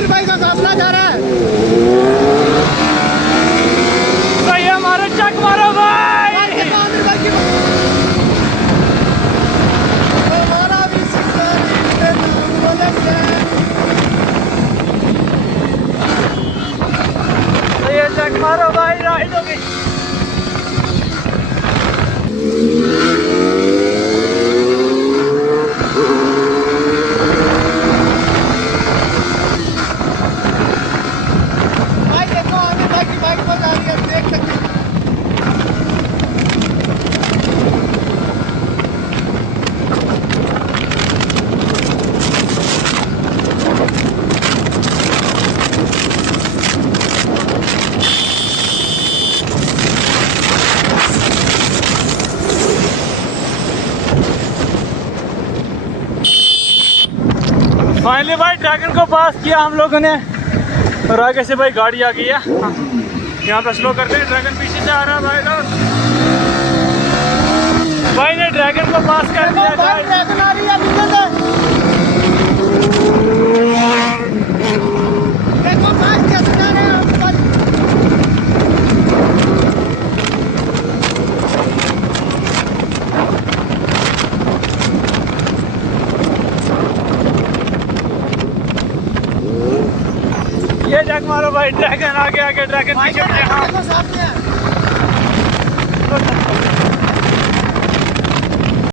आमिर भाई का काफिला जा रहा है। भाई हमारे चक मारो भाई। आमिर भाई की हमारा भी ये चक मारो भाई, राइड हो गई। भाई देखो आमिर भाई की बाइक पर जा रही है, देख सकते हैं। फाइनली भाई ड्रैगन को पास किया हम लोगों ने, और आगे से भाई गाड़ी आ गई है। यहाँ पे स्लो करते हैं, ड्रैगन पीछे से आ रहा है भाई लोग। भाई ने ड्रैगन को पास कर दिया भाई गाइस। ड्रैगन आ रही है पीछे से। देखो भाई कैसे जा रहे हैं आमिर भाई। ये जग मारो भाई, ड्रैगन आगे आगे, ड्रैगन पीछे पीछे। हाँ देखो सामने है।